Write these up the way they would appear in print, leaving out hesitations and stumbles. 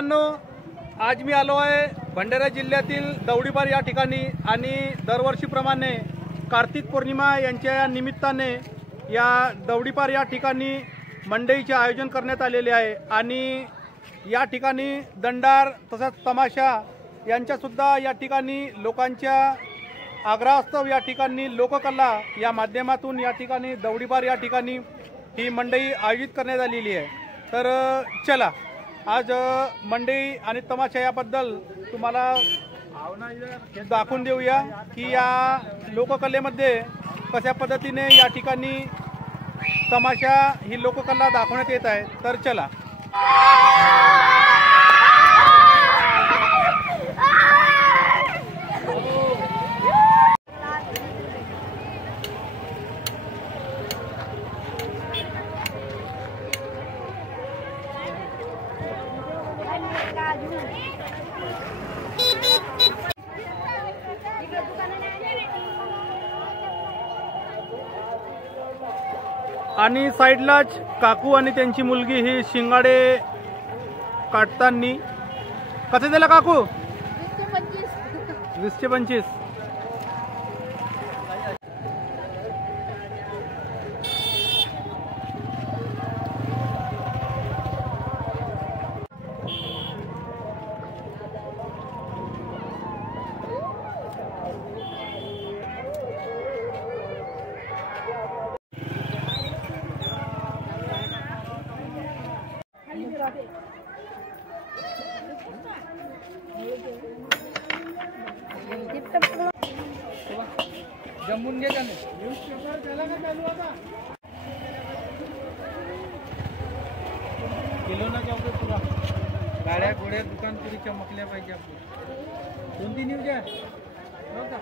मित्रांनो, आज मी आलो आहे भंडारा जिल्ह्यातील दौडीपार या ठिकाणी आणि दरवर्षीप्रमाणे कार्तिक पौर्णिमा यांच्या निमित्ताने या दौडीपार या ठिकाणी मंडईचे आयोजन करण्यात आलेले आहे आणि या ठिकाणी दंडार तसंच तमाशा यांच्यासुद्धा या ठिकाणी लोकांच्या आग्रहास्तव या ठिकाणी लोककला या माध्यमातून या ठिकाणी दौडीपार या ठिकाणी ही मंडई आयोजित करण्यात आलेली आहे। तर चला आज मंडई आणि तमाशा याबद्दल तुम्हाला दाखवून देऊया की या लोककलेमध्ये कशा पद्धतीने या ठिकाणी तमाशा ही लोककला दाखवण्यात येत आहे। तर चला आणि साइडलाच काकू आणि त्यांची मुलगी ही शिंगाडे काटताना कसे दिला काकू 20-25 जमून घे त्याने न्यूजपेपर त्याला काय चालू आता किलोना चौक पुरा गाड्या घोड्या दुकान पुरी चमकल्या पाहिजे। आपली कोणती न्यूज आहे बघा।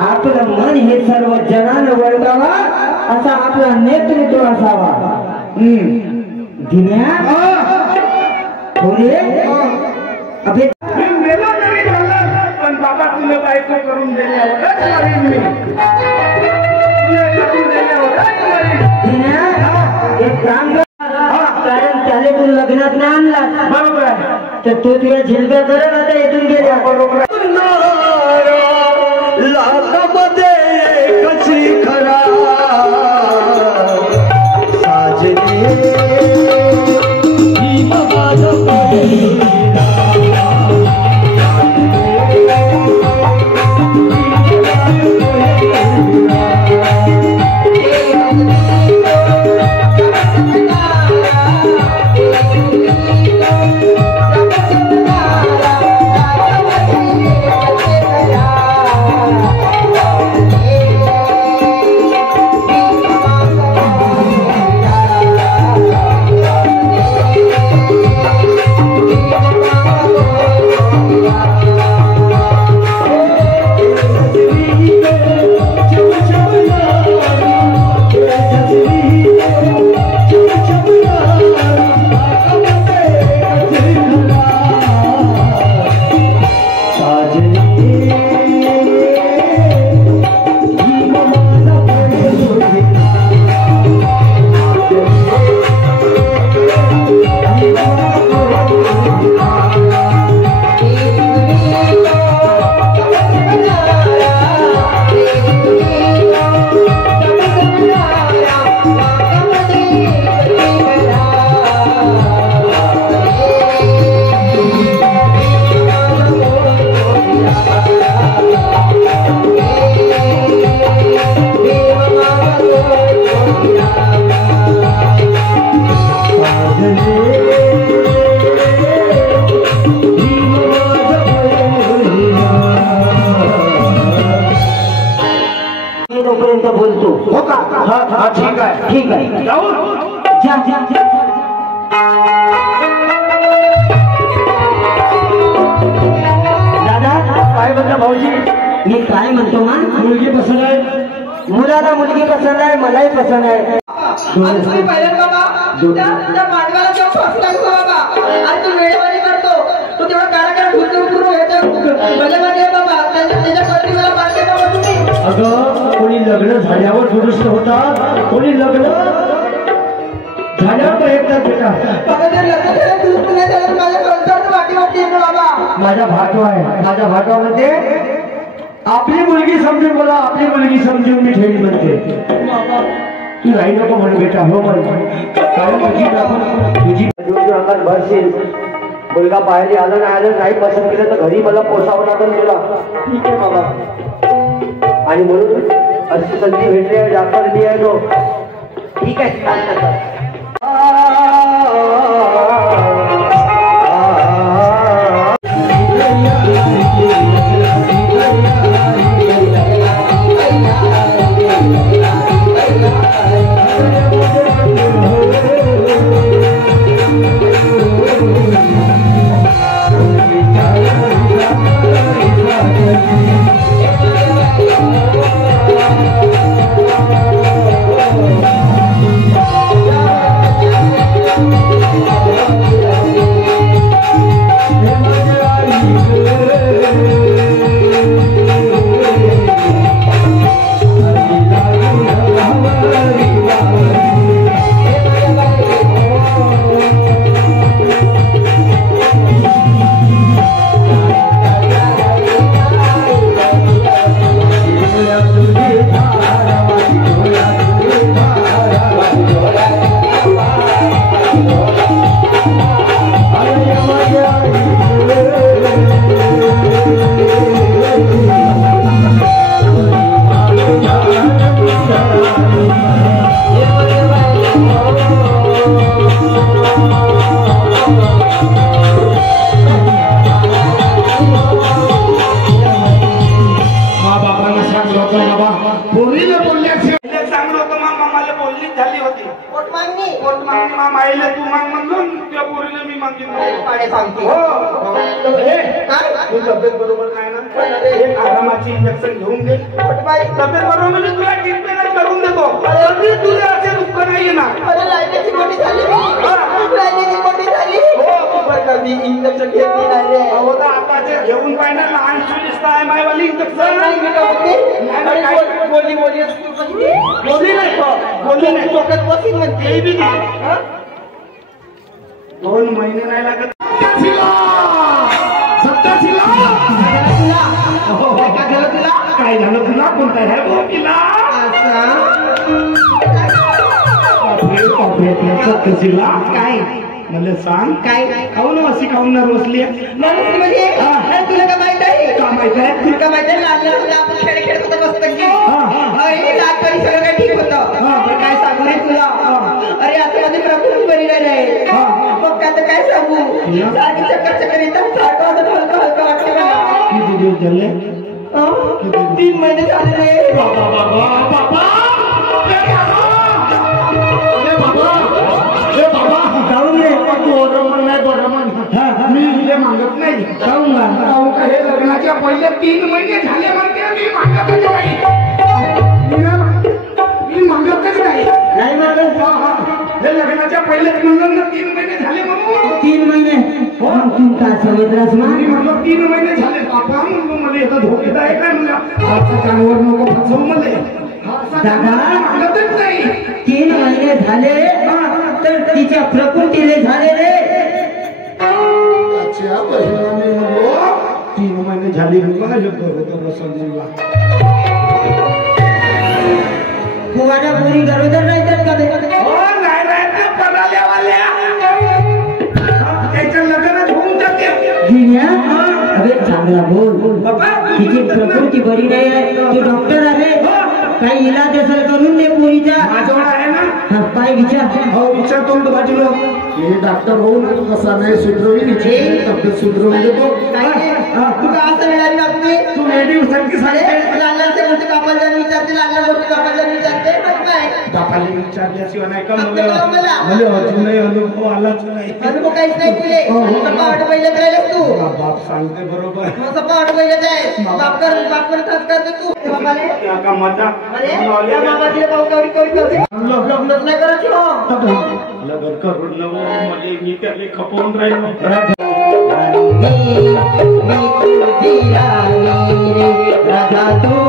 आपलं मन हे सर्व जनानं वळगावा असा आपला नेतृत्व असावा। दिन्या थोडे अभे मेला जरी झाला पण बाबा तुला बायको करून देण्यावरच मरीन मी तुला करून देण्यावरच मरीन। दिन्या एक काम कारण त्याने तू लग्नात नाही आणला बरोबर तर तू तुला झिलका करत आता इथून गेला बरोबर कशी खरा साजनी हा ठीक आहे ठीक आहे जाऊ जा जा जा दादा काय म्हणता भाऊजी मी काय म्हणतो मान मुलगी पसंत आहे मुलाला मुलगी पसंत आहे मलाही पसंत आहे तुम्ही पाहिलं बाबा तुझ्या मांडवाला जेव्हा फास लागतो बाबा आणि तू वेळेवारी करतो तू तेवढा कारागार ढुलून करून येतो भले म्हणजे बाबा त्याच्या पत्नीला मारते बाबा तुम्ही अगं कोणी लग्न झाल्यावर दुरुस्त होतात कोणी लग्न झाल्यावर प्रयत्न घेतात बाबा जर लग्न झालं दुरुस्त नाही झालं तर माझ्या संसारात वाटी वाटी येतो बाबा माझा भाटो आहे माझ्या भाटवामध्ये आपली मुलगी समजून बोला आपली मुलगी समजून मी ठेवी म्हणते तू राही नको म्हण बेटा हो म्हण कारण तुझी अंगात भरशील मुलगा पाहायला आलं नाही आलं नाही पसंत केलं तर घरी मला पोसावं लागेल तुला ठीक आहे बाबा आणि म्हणून अशी संधी भेटली आहे डॉक्टर मी आहे तो ठीक आहे आरामाची इंजेक्शन घेऊन दे तब्येत बरोबर म्हणजे तुला ट्रीटमेंट करून देतो तुला असे दुःख नाही ना अरे लाईनीची मोठी झाली लाईनीची मोठी झाली हो कधी इंजेक्शन घेतली नाही रे हो तर आता जे घेऊन पाहिजे लहान दिसत आहे मायवाली इंजेक्शन नाही घेता बोली बोली बोली नाही बोली नाही डोक्यात बसीन म्हणते 2 महिने नाही लागत काय झालं तुला कोणता आहे बोकीला काय मला सांग काय खाऊन अशी खाऊन बसली म्हणजे तुला का माहित आहे का माहित आहे तुला का माहित आहे लहान आपण खेळ खेळत होतो मस्त लहानपणी सगळं काही ठीक होतं काय सांगू रे तुला अरे आता आधी प्रकृती बरी नाही आहे मग आता काय सांगू सारखी चक्कर चक्कर येतात हलकं हलकं वाटते मला किती दिवस झाले 3 महिने झाले रे मी तुझे मागत नाही हे लग्नाच्या पहिले 3 महिने झाले म्हणते मी मागतच नाही मी मागतच नाही हे लग्नाच्या पहिले 3 महिने झाले म्हणून 3 महिने हो तू काय समजलास मी म्हणलं 3 महिने झाले बाबा म्हणून मला येतं धोकेत आहे काय म्हणलं आजच्या कानावर नको फसवू मला दादा मागतच नाही 3 महिने झाले तर तिच्या प्रकृतीने झाले रे अच्छा बहिणी म्हणलो 3 महिने झाले मला युद्ध होतं संजीवला कुवाड्या पुरी गरोदर राहतात का हो नाही राहत पडाल्यावाल्या त्याचं लग्नच होऊन जाते अरे चांगला बोल तिची प्रकृती बरी नाही आहे तू डॉक्टर आहे काही इलाज असेल करून दे पुरीचा माझ्यावर आहे ना काय विचार हो विचारतो तो बाजूला हे डॉक्टर होऊन कसा नाही सुधरवी तब्येत सुधरवून देतो तुला असं मिळाली बातमी तू रेडिओ सारखी सांगते लहानचे मोठे बापाला जाऊन विचारते लहान मोठे बापाला जाऊन विचारते मग काय बापाला विचारल्याशिवाय नाही का मला मला अजूनही अनुभव आलाच नाही अनुभव काहीच नाही तुले सप्पा वाट पहिल्यात राहिलेस तू बाप सांगते बरोबर मग सप्पा वाट पहिल्यात आहे बाप करते तू बापाले का मजा अरे त्या बाबाची भाऊ कवडी करते लग्नच नाही करायचं लग्न करून मध्ये मी त्याला खपवून राहिलो राधा तू